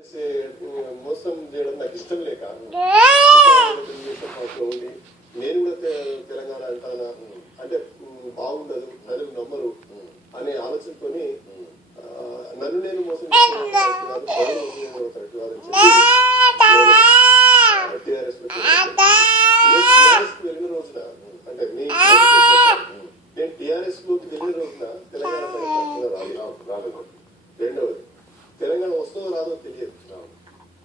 మోసం చేయడం నాకు ఇష్టం లేక ఉండి నేను కూడా తెలంగాణ అంటానా అంటే బాగుండదు, ప్రజలు నమ్మరు అనే ఆలోచనతోని నన్ను నేను మోసం టీఆర్ఎస్ వెళ్ళిన రోజున అంటే నేను టీఆర్ఎస్ లోకి వెళ్ళిన రోజున తెలంగాణ రాలేదు. రెండవది, తెలంగాణ వస్తుందో రాదో తెలియదు.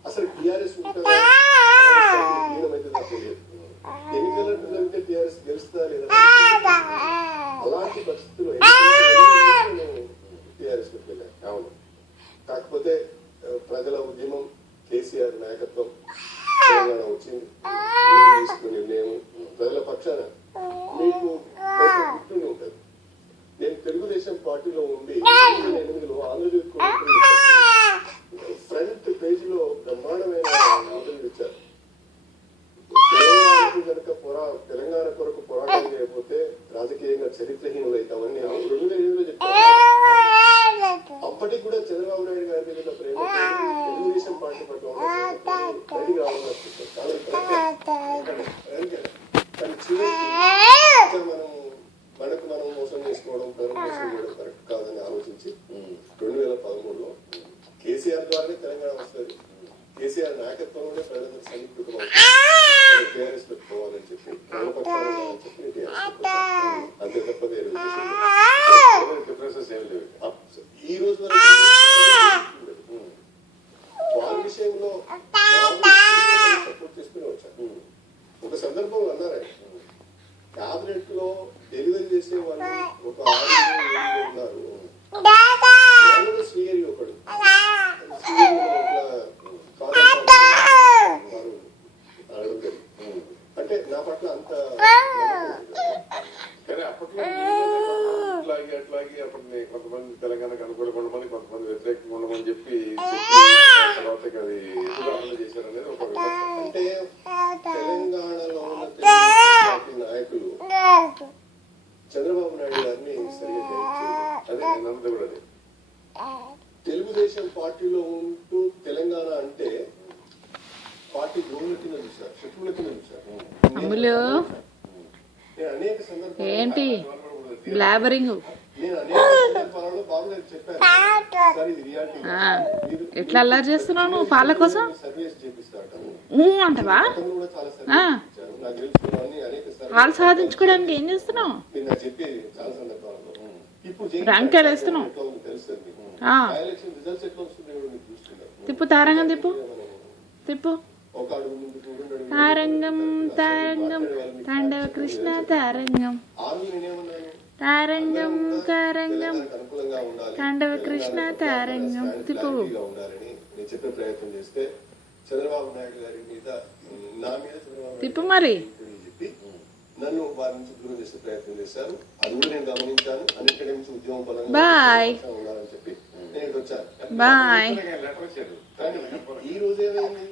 అసలు టీఆర్ఎస్ ఉంటుందో తెలియదు. ఎన్నికలంటూ జరిగితే టీఆర్ఎస్ గెలుస్తుందా లేదా అలాంటి పరిస్థితుల్లో టీఆర్ఎస్ లోకి వెళ్ళాను. అవును, కాకపోతే ప్రజల ఉద్యమం, కేసీఆర్ నాయకత్వం, తెలంగాణ వచ్చింది, తీసుకున్న నిర్ణయం ప్రజల పక్షాన మీకు గుర్తుండి ఉంటుంది. నేను తెలుగుదేశం పార్టీలో ఉండి 2008లో ఆంధ్రజ్యోతి ఫ్రంట్ పేజ్ లో బ్రహ్మాండమైన ఆర్డర్లు ఇచ్చారు. తెలంగాణ కొరకు పోరాటం చేయకపోతే రాజకీయంగా చరిత్రహీనులు అవుతామని 2007లో చెప్పారు. అప్పటికి కూడా చంద్రబాబు నాయుడు గారి మీద ప్రేమ తెలుగుదేశం పార్టీ పట్ల బయటికి మనం మోసం చేసుకోవడం, మోసం చేయడం కరెక్ట్ కాదని ఆలోచించి 2013లో కేసీఆర్ ద్వారానే తెలంగాణ వస్తుంది, కేసీఆర్ నాయకత్వంలోనే ప్రజలకు సమీకృతం టీఆర్ఎస్ పెట్టుకోవాలని చెప్పి అంతే తప్ప ఈ రోజు వాళ్ళ విషయంలో సపోర్ట్ చేసుకుని వచ్చాను. ఒక సందర్భంలో అన్నారా, క్యాబినెట్ లో డెలివరీ చేసే వాళ్ళు ఒక 6 ఉన్నారు, శ్రీహరి ఒకడు అంటే నా పట్ల అంత అప్పట్లో అట్లాగే అప్పటి కొంతమంది తెలంగాణకు అనుకూలంగా ఉండమని, కొంతమంది వ్యతిరేకంగా ఉండమని చెప్పి తర్వాత అది ఎదురు చేశారనేది ఒక అంటే తెలంగాణలో ఉన్న నాయకులు చంద్రబాబు నాయుడు గారిని సరిగ్గా అదే నంద కూడా అదే తెలుగుదేశం పార్టీలో ఉంటూ తెలంగాణ అంటే పార్టీ గోవుల కింద చూశారు, శత్రువుల కింద చూశారు. నేను అనేక సందర్భాలు ఏంటి బ్లాబరింగ్ నేను అనేక సందర్భాలలో బాబు గారికి చెప్పాను, సార్ ఇది రియాలిటీ ఎట్లా అల్లరి చేస్తున్నావు నువ్వు పాల కోసం సర్వీస్ చేపిస్తాడు అంటవా? కూడా చాలా సర్వీస్ నాకు తెలుసుకున్నాను. అనేక పాలు సాధించుకోవడానికి ఏం చేస్తున్నావు? నేను నాకు చెప్పేది చాలా సందర్భాలలో. ఇప్పుడు రంకెలు వేస్తున్నావు. తెలుస్తుంది ఎలక్షన్ రిజల్ట్స్ ఎట్లా వస్తున్నాయో మీకు చూస్తున్నారు. తిప్పు తారంగం, తిప్పు తిప్పు ఒక అడుగు ముందు తారంగం తారంగం తాండవ కృష్ణ తారంగం తారంగం తారంగం తాండవ కృష్ణ తారంగం. తిప్పు ఉండాలని నేను చెప్పే ప్రయత్నం చేస్తే చంద్రబాబు నాయుడు గారి మీద నా మీద తిప్పు మరి చెప్పి నన్ను వారి నుంచి దూరం చేసే ప్రయత్నం చేశారు. అది కూడా నేను గమనించాను. అన్నింటి నుంచి ఉద్యమం పరంగా ఉండాలని చెప్పి నేను వచ్చాను. బాయ్. ఈ రోజు ఏమైంది?